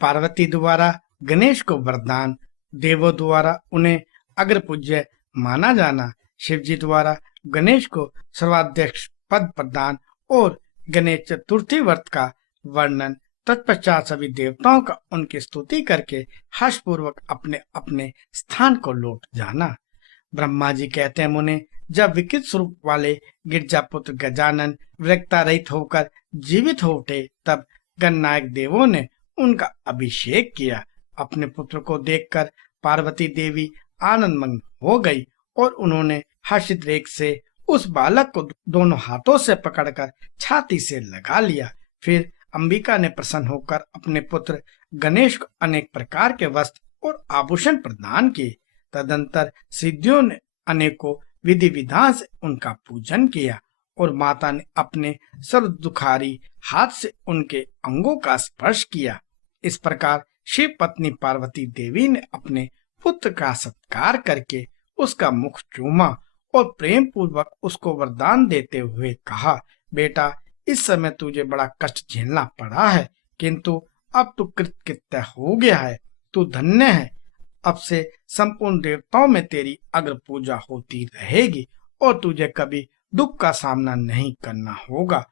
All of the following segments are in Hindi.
पार्वती द्वारा गणेश को वरदान, देवों द्वारा उन्हें अग्र पूज्य माना जाना, शिव जी द्वारा गणेश को सर्वाध्यक्ष पद प्रदान और गणेश चतुर्थी व्रत का वर्णन। तत्पश्चात सभी देवताओं का उनकी स्तुति करके हर्षपूर्वक अपने अपने स्थान को लौट जाना। ब्रह्मा जी कहते हैं, मुने, जब विकृत स्वरूप वाले गिरजापुत्र गजानन विरक्ता रहित होकर जीवित हो उठे, तब गणनायक देवों ने उनका अभिषेक किया। अपने पुत्र को देखकर पार्वती देवी आनंदमग्न हो गई और उन्होंने हर्षित रेख से उस बालक को दोनों हाथों से पकड़कर छाती से लगा लिया। फिर अंबिका ने प्रसन्न होकर अपने पुत्र गणेश को अनेक प्रकार के वस्त्र और आभूषण प्रदान किए। तदंतर सिद्धियों ने अनेकों विधि विधान से उनका पूजन किया और माता ने अपने सर्व दुखारी हाथ से उनके अंगों का स्पर्श किया। इस प्रकार शिव पत्नी पार्वती देवी ने अपने पुत्र का सत्कार करके उसका मुख चूमा और प्रेम पूर्वक उसको वरदान देते हुए कहा, बेटा, इस समय तुझे बड़ा कष्ट झेलना पड़ा है, किंतु अब तू कृतकृत्य हो गया है, तू धन्य है। अब से संपूर्ण देवताओं में तेरी अग्र पूजा होती रहेगी और तुझे कभी दुख का सामना नहीं करना होगा,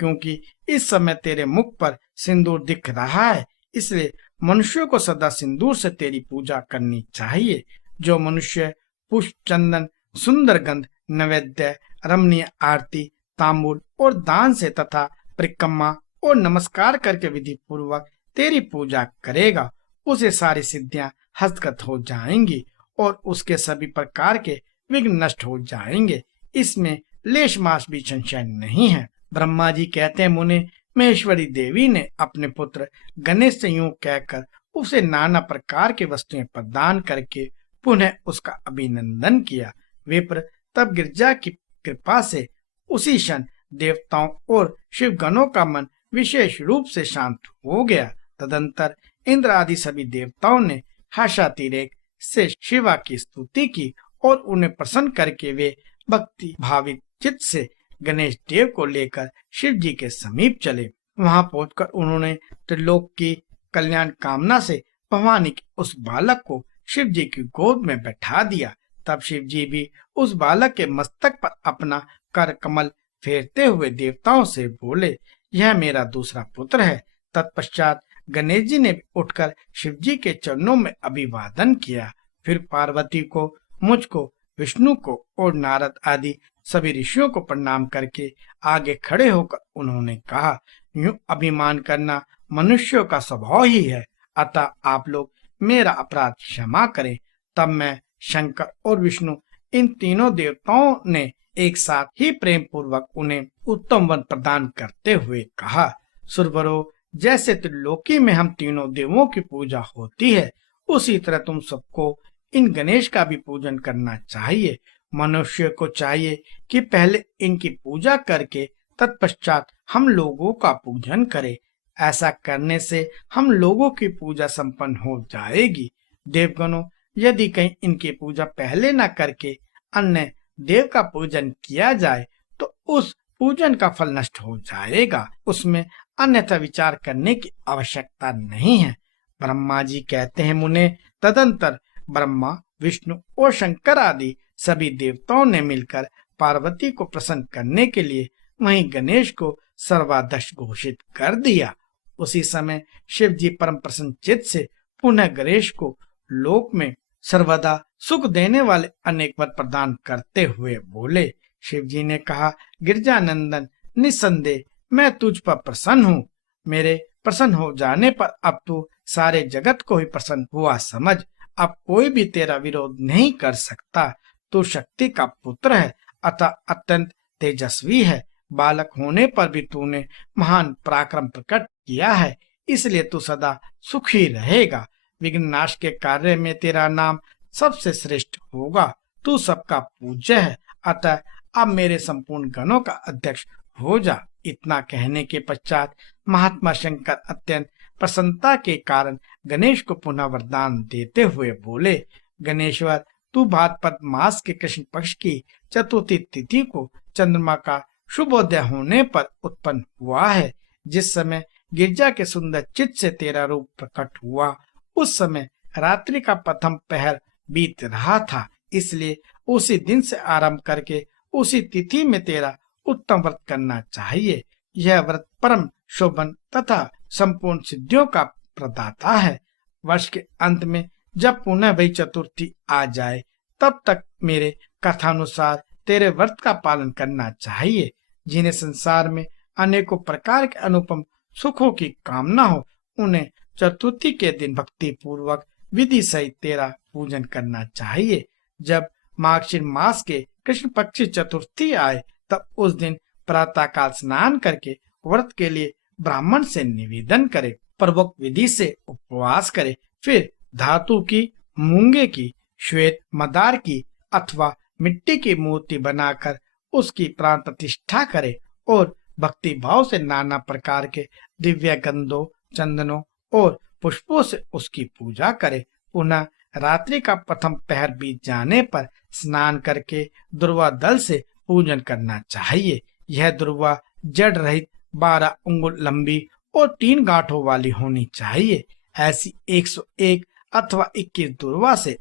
क्योंकि इस समय तेरे मुख पर सिंदूर दिख रहा है। इसलिए मनुष्यों को सदा सिंदूर से तेरी पूजा करनी चाहिए। जो मनुष्य पुष्प, चंदन, सुंदर गंध, नैवेद्य, रमणीय आरती, तांबूल और दान से तथा परिक्रमा और नमस्कार करके विधि पूर्वक तेरी पूजा करेगा, उसे सारी सिद्धियां हस्तगत हो जाएंगी और उसके सभी प्रकार के विघ्न नष्ट हो जाएंगे। इसमें लेश मास भी संशय नहीं है। ब्रह्मा जी कहते हैं, मुने, महेश्वरी देवी ने अपने पुत्र गणेश से यूं कहकर उसे नाना प्रकार की वस्तुएं प्रदान करके पुनः उसका अभिनंदन किया। विप्र तब गिरजा की कृपा से उसी क्षण देवताओं और शिव गणों का मन विशेष रूप से शांत हो गया। तदंतर इंद्र आदि सभी देवताओं ने हर्षातिरेक से शिवा की स्तुति की और उन्हें प्रसन्न करके वे भक्ति भावित चित्त से गणेश देव को लेकर शिव जी के समीप चले। वहां पहुंचकर उन्होंने त्रिलोक की कल्याण कामना से भवानी के उस बालक को शिव जी की गोद में बैठा दिया। तब शिव जी भी उस बालक के मस्तक पर अपना कर कमल फेरते हुए देवताओं से बोले, यह मेरा दूसरा पुत्र है। तत्पश्चात गणेश जी ने उठकर शिव जी के चरणों में अभिवादन किया। फिर पार्वती को, मुझको, विष्णु को और नारद आदि सभी ऋषियों को प्रणाम करके आगे खड़े होकर उन्होंने कहा, यूं अभिमान करना मनुष्यों का स्वभाव ही है, अतः आप लोग मेरा अपराध क्षमा करें। तब मैं, शंकर और विष्णु, इन तीनों देवताओं ने एक साथ ही प्रेम पूर्वक उन्हें उत्तम वन प्रदान करते हुए कहा, सुरवरो, जैसे त्रिलोकी में हम तीनों देवों की पूजा होती है, उसी तरह तुम सबको इन गणेश का भी पूजन करना चाहिए। मनुष्य को चाहिए कि पहले इनकी पूजा करके तत्पश्चात हम लोगों का पूजन करे। ऐसा करने से हम लोगों की पूजा संपन्न हो जाएगी। देवगणों, यदि कहीं इनकी पूजा पहले न करके अन्य देव का पूजन किया जाए तो उस पूजन का फल नष्ट हो जाएगा, उसमें अन्यथा विचार करने की आवश्यकता नहीं है। ब्रह्मा जी कहते हैं, मुने, तदंतर ब्रह्मा, विष्णु और शंकर आदि सभी देवताओं ने मिलकर पार्वती को प्रसन्न करने के लिए वहीं गणेश को सर्वाध्यक्ष घोषित कर दिया। उसी समय शिव जी परम प्रसन्न चित्त से पुनः गणेश को लोक में सर्वदा सुख देने वाले अनेक वर प्रदान करते हुए बोले। शिव जी ने कहा, गिरजानंदन, निस्संदेह मैं तुझ पर प्रसन्न हूँ। मेरे प्रसन्न हो जाने पर अब तू सारे जगत को ही प्रसन्न हुआ समझ। अब कोई भी तेरा विरोध नहीं कर सकता। तू शक्ति का पुत्र है, अतः अत्यंत तेजस्वी है। बालक होने पर भी तूने महान पराक्रम प्रकट किया है, इसलिए तू सदा सुखी रहेगा। विघ्न नाश के कार्य में तेरा नाम सबसे श्रेष्ठ होगा। तू सबका पूज्य है, अतः अब मेरे संपूर्ण गणों का अध्यक्ष हो जा। इतना कहने के पश्चात महात्मा शंकर अत्यंत प्रसन्नता के कारण गणेश को पुनः वरदान देते हुए बोले, गणेश्वर, तू भाद्रपद मास के कृष्ण पक्ष की चतुर्थी तिथि को चंद्रमा का शुभोदय होने पर उत्पन्न हुआ है। जिस समय गिरजा के सुंदर चित्त से तेरा रूप प्रकट हुआ। उस समय रात्रि का प्रथम पहर बीत रहा था, इसलिए उसी दिन से आरंभ करके उसी तिथि में तेरा उत्तम व्रत करना चाहिए। यह व्रत परम शोभन तथा संपूर्ण सिद्धियों का प्रदाता है। वर्ष के अंत में जब पुनः वही चतुर्थी आ जाए, तब तक मेरे कथानुसार तेरे व्रत का पालन करना चाहिए। जिन्हें संसार में अनेकों प्रकार के अनुपम सुखों की कामना हो, उन्हें चतुर्थी के दिन भक्ति पूर्वक विधि सहित तेरा पूजन करना चाहिए। जब मार्गशीर मास के कृष्ण पक्ष चतुर्थी आए, तब उस दिन प्रातःकाल स्नान करके व्रत के लिए ब्राह्मण से निवेदन करे, पूर्वक विधि से उपवास करे, फिर धातु की, मूंगे की, श्वेत मदार की अथवा मिट्टी की मूर्ति बनाकर उसकी प्राण प्रतिष्ठा करे और भक्ति भाव से नाना प्रकार के दिव्य गंधों, चंदनों और पुष्पों से उसकी पूजा करे। पुनः रात्रि का प्रथम पहर बीत जाने पर स्नान करके दुर्वा दल से पूजन करना चाहिए। यह दुर्वा जड़ रहित 12 अंगुल लंबी और 3 गांठों वाली होनी चाहिए। ऐसी 101 अथवा 21 दुर्वा से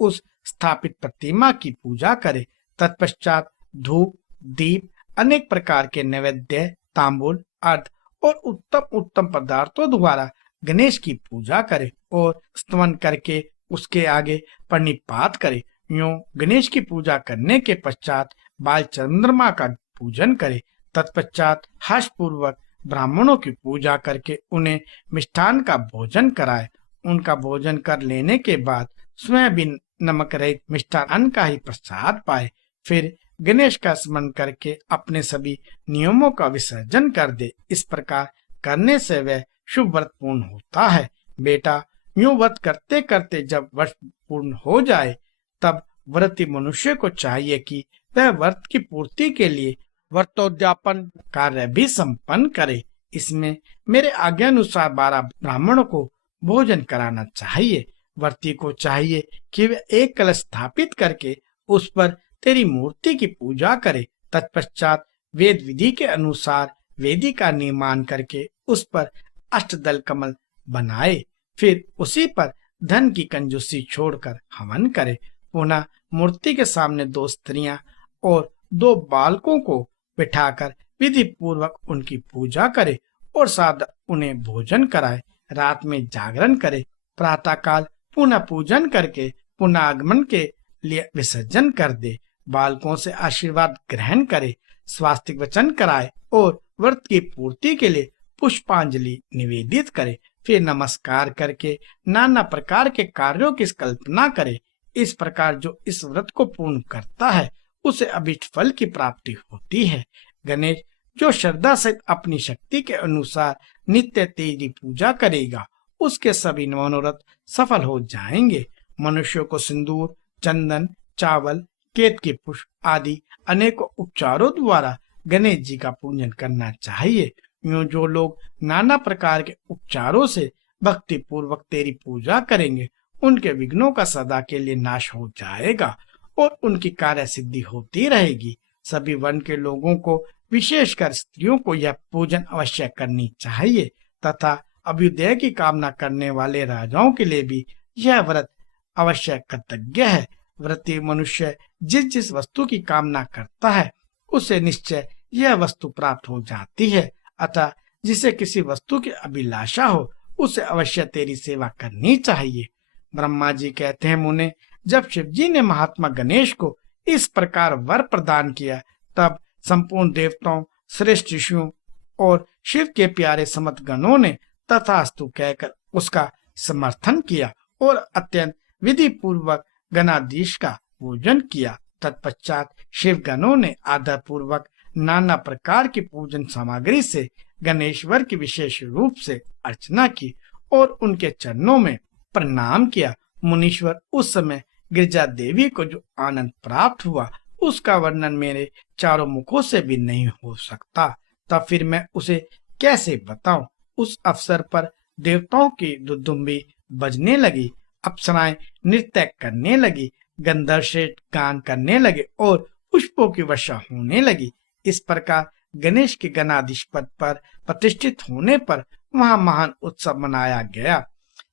उस स्थापित प्रतिमा की पूजा करे। तत्पश्चात धूप, दीप, अनेक प्रकार के नैवेद्य, तांबूल, अर्घ और उत्तम उत्तम पदार्थों द्वारा गणेश की पूजा करे और स्तवन करके उसके आगे प्रणिपात करे। यूं गणेश की पूजा करने के पश्चात बाल चंद्रमा का पूजन करे। तत्पश्चात हर्ष पूर्वक ब्राह्मणों की पूजा करके उन्हें मिष्ठान का भोजन कराए। उनका भोजन कर लेने के बाद स्वयं भी नमक रहित मिष्ठान का ही प्रसाद पाए। फिर गणेश का स्मरण करके अपने सभी नियमों का विसर्जन कर दे। इस प्रकार करने से वह शुभ व्रत पूर्ण होता है। बेटा, यूं व्रत करते करते जब वर्ष पूर्ण हो जाए, तब व्रती मनुष्य को चाहिए कि वह व्रत की पूर्ति के लिए व्रतोद्यापन कार्य भी संपन्न करे। इसमें मेरे आज्ञानुसार 12 ब्राह्मणों को भोजन कराना चाहिए। व्रती को चाहिए कि वह एक कलश स्थापित करके उस पर तेरी मूर्ति की पूजा करे। तत्पश्चात वेद विधि के अनुसार वेदी का निर्माण करके उस पर अष्टदल कमल बनाए। फिर उसी पर धन की कंजूसी छोड़कर हवन करे। पुनः मूर्ति के सामने 2 स्त्रियां और 2 बालकों को बिठाकर विधि पूर्वक उनकी पूजा करे और साथ उन्हें भोजन कराए। रात में जागरण करे। प्रातःकाल पुनः पूजन करके पुनः आगमन के लिए विसर्जन कर दे। बालकों से आशीर्वाद ग्रहण करे, स्वास्तिक वचन कराए और व्रत की पूर्ति के लिए पुष्पांजलि निवेदित करे। फिर नमस्कार करके नाना प्रकार के कार्यों की कल्पना करे। इस प्रकार जो इस व्रत को पूर्ण करता है, उसे अभीष्ट फल की प्राप्ति होती है। गणेश जो श्रद्धा से अपनी शक्ति के अनुसार नित्य तेजी पूजा करेगा, उसके सभी मनोरथ सफल हो जाएंगे। मनुष्यों को सिंदूर, चंदन, चावल, केत के पुष्प आदि अनेकों उपचारों द्वारा गणेश जी का पूजन करना चाहिए। यूं जो लोग नाना प्रकार के उपचारों से भक्ति पूर्वक तेरी पूजा करेंगे, उनके विघ्नों का सदा के लिए नाश हो जाएगा और उनकी कार्य सिद्धि होती रहेगी। सभी वर्ण के लोगों को, विशेषकर स्त्रियों को यह पूजन अवश्य करनी चाहिए तथा अभ्युदय की कामना करने वाले राजाओं के लिए भी यह व्रत अवश्य कर्तव्य है। व्रती मनुष्य जिस जिस वस्तु की कामना करता है, उसे निश्चय यह वस्तु प्राप्त हो जाती है। अतः जिसे किसी वस्तु की अभिलाषा हो, उसे अवश्य तेरी सेवा करनी चाहिए। ब्रह्मा जी कहते हैं, मुने, जब शिव जी ने महात्मा गणेश को इस प्रकार वर प्रदान किया, तब संपूर्ण देवताओं, श्रेष्ठ ऋषियों और शिव के प्यारे समस्त गणों ने तथास्तु कहकर उसका समर्थन किया और अत्यंत विधि पूर्वक गणाधीश का पूजन किया। तत्पश्चात शिव गणों ने आदर पूर्वक नाना प्रकार की पूजन सामग्री से गणेश्वर की विशेष रूप से अर्चना की और उनके चरणों में प्रणाम किया। मुनीश्वर, उस समय गिरजा देवी को जो आनंद प्राप्त हुआ, उसका वर्णन मेरे चारों मुखों से भी नहीं हो सकता। तब फिर मैं उसे कैसे बताऊं। उस अवसर पर देवताओं की दुदुम्बी बजने लगी, अप्सराएं नृत्य करने लगी, गंधर्व श्रेष्ठ गान करने लगे और पुष्पों की वर्षा होने लगी। इस प्रकार गणेश के गणाधीश पद पर प्रतिष्ठित होने पर वहां महान उत्सव मनाया गया।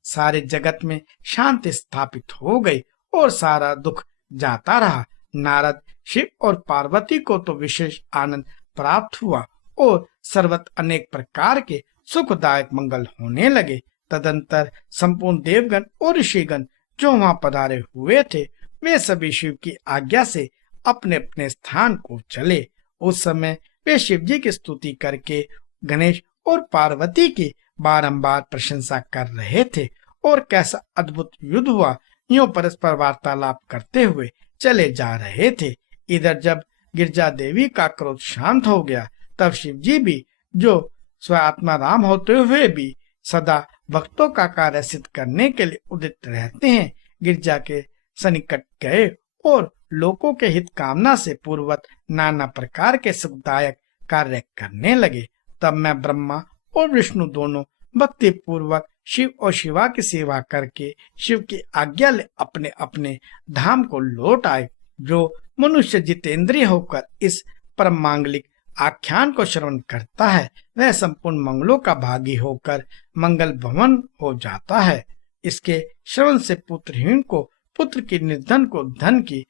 सारे जगत में शांति स्थापित हो गई और सारा दुख जाता रहा। नारद, शिव और पार्वती को तो विशेष आनंद प्राप्त हुआ और सर्वत्र अनेक प्रकार के सुखदायक मंगल होने लगे। तदंतर संपूर्ण देवगण और ऋषिगण जो वहां पधारे हुए थे, वे सभी शिव की आज्ञा से अपने अपने स्थान को चले। उस समय वे शिव जी की स्तुति करके गणेश और पार्वती की बारंबार प्रशंसा कर रहे थे और कैसा अद्भुत युद्ध हुआ, यूं परस्पर वार्तालाप करते हुए चले जा रहे थे। इधर जब गिरजा देवी का क्रोध शांत हो गया, तब शिव जी भी, जो स्वात्मा राम होते हुए भी सदा भक्तों का कार्य सिद्ध करने के लिए उदित रहते हैं, गिरजा के सन्निकट गए और लोगों के हित कामना से पूर्वत नाना प्रकार के सुखदायक कार्य करने लगे। तब मैं ब्रह्मा और विष्णु दोनों भक्ति पूर्वक शिव और शिवा की सेवा करके शिव की आज्ञा ले अपने अपने धाम को लौट आए। जो मनुष्य जितेंद्रिय होकर इस परम मांगलिक आख्यान को श्रवण करता है, वह संपूर्ण मंगलों का भागी होकर मंगल भवन हो जाता है। इसके श्रवण से पुत्रहीन को पुत्र की, निर्धन को धन की,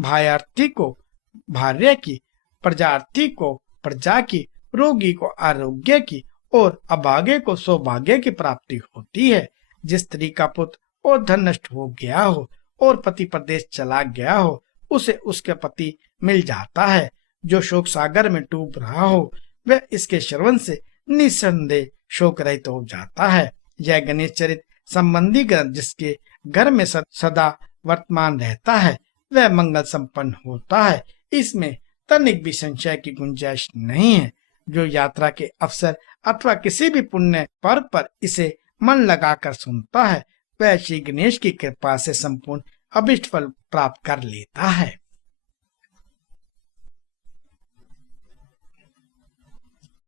भायार्थी को भार्य की, प्रजार्थी को प्रजा की, रोगी को आरोग्य की और अभागे को सौभाग्य की प्राप्ति होती है। जिस स्त्री का पुत्र और धन नष्ट हो गया हो और पति प्रदेश चला गया हो, उसे उसके पति मिल जाता है। जो शोक सागर में डूब रहा हो, वह इसके श्रवण से निसंदेह शोक रहित हो जाता है। यह गणेश चरित संबंधी ग्रंथ जिसके घर में सदा वर्तमान रहता है, वह मंगल संपन्न होता है। इसमें तनिक भी संशय की गुंजाइश नहीं है। जो यात्रा के अवसर अथवा किसी भी पुण्य पर्व पर इसे मन लगाकर सुनता है, वह श्री गणेश की कृपा से संपूर्ण अभिष्ट फल प्राप्त कर लेता है।